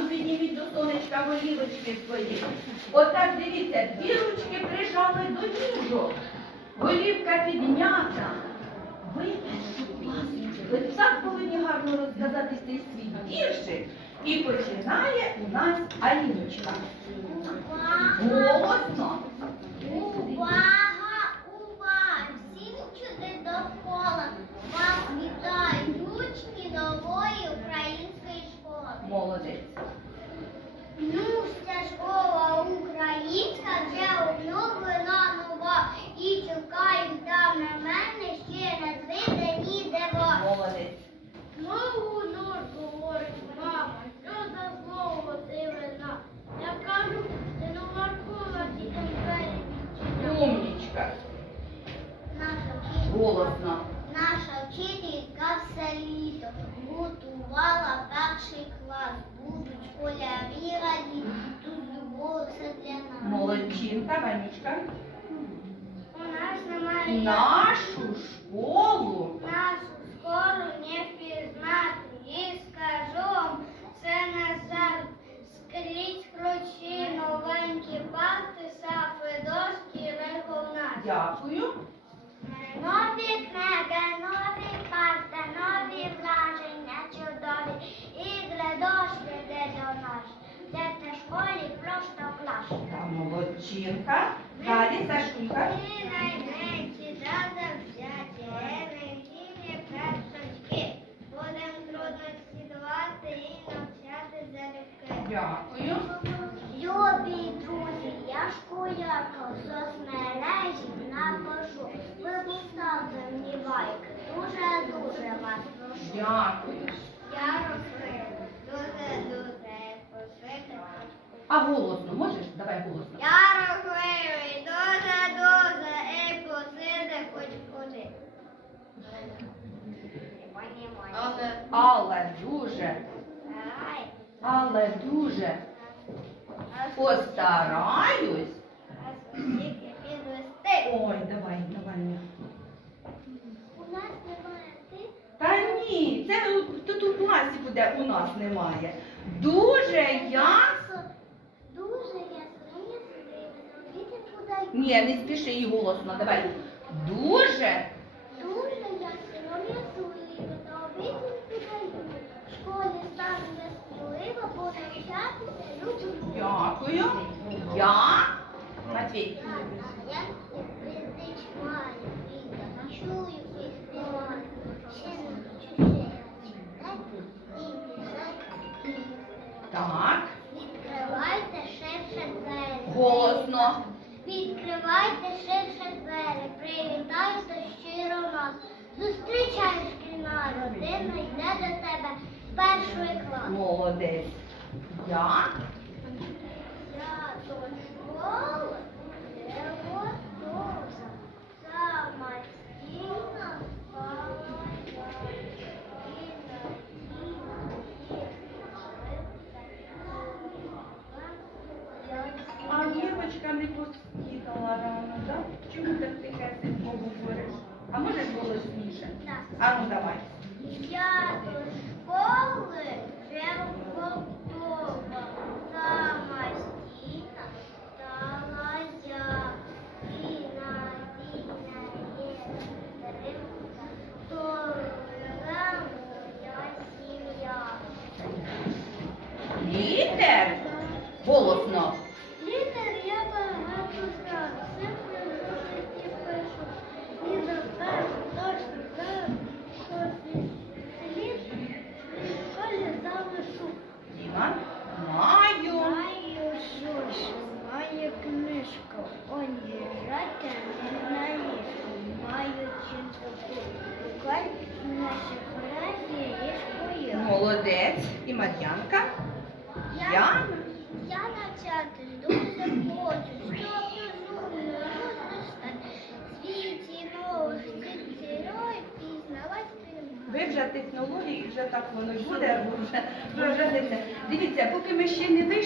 ну підніміть до сонечка голівочки свої. Отак дивіться, дві ручки прижали до ніжок. Голівка піднята. Ви, ви так повинні гарно розказати цей свій віршик. І починає у нас Аліночка. Голосно. наша вчителька все літо готувала перший клас. Будуть школярі раді, тут любов все для нас. Молодчинка, Ванючка. У нас немає Нашу школу. нашу скоро не впізнати. І скажу вам, це назад скрізь ключі, новенькі парти, сафи, дошки, регонат. Дякую. Нові книги, нові парти, нові враження чудові. Ігри дошки, де до наш. Де на школі просто клас. Та молодчинка. Далі Сашулька. Ми найменші та завзяті, енергійні першочки. Будем трудно слідувати і навчати залюбки. Дякую. Любі друзі, я школярка в Дякую. Я розкрию. Дуже-дуже просити. А голосно можеш? Давай голосно. Я розкрию. Дуже-дуже і просити хоч куди. Але. Але дуже, але дуже постараюсь. Ой, давай, давай. У нас немає ти. Та ні, це у- тут буде, у нас немає. Дуже я. Дуже діти подають. Ні, не спіши і голосно, давай. Дуже Дуже ясний, тобі подають. В школі стане щаслива, бо навчатися люблю. дякую. Я. Матвій. Я фізич маю, чую Так. Відкривайте ширше двері. Голосно. Відкривайте ширше двері, привітайте щиро нас. Зустрічай шкільна родина, йде до тебе перший клас. Молодець. Я до школи не готова. Самостійно спала я. А Євочка не поїхала рано, так? Чому так тихесенько говориш? А можеш голосніше? Так. А ну давай. Я до школи вже готова. Самостійно стала я. І надійна є. Дорога моя сім'я. Літер. Голосно. Літер я багато знаю. Цифри в зошиті пишу. І напевно точно знаю, що слід в школі залишу. Діма. Маю. Маю щось, маю книжку, он їжача не знаєш, маю чистоту. Коль наша фразі є шкою. Молодець. І Мар'янка. Я. Я навчати дуже хочу, щоб розумно розростати. Світі нових героїв пізнавати Ви вже технології, вже так воно буде, або вже, вже, вже не це. Дивіться, поки ми ще не вийшли.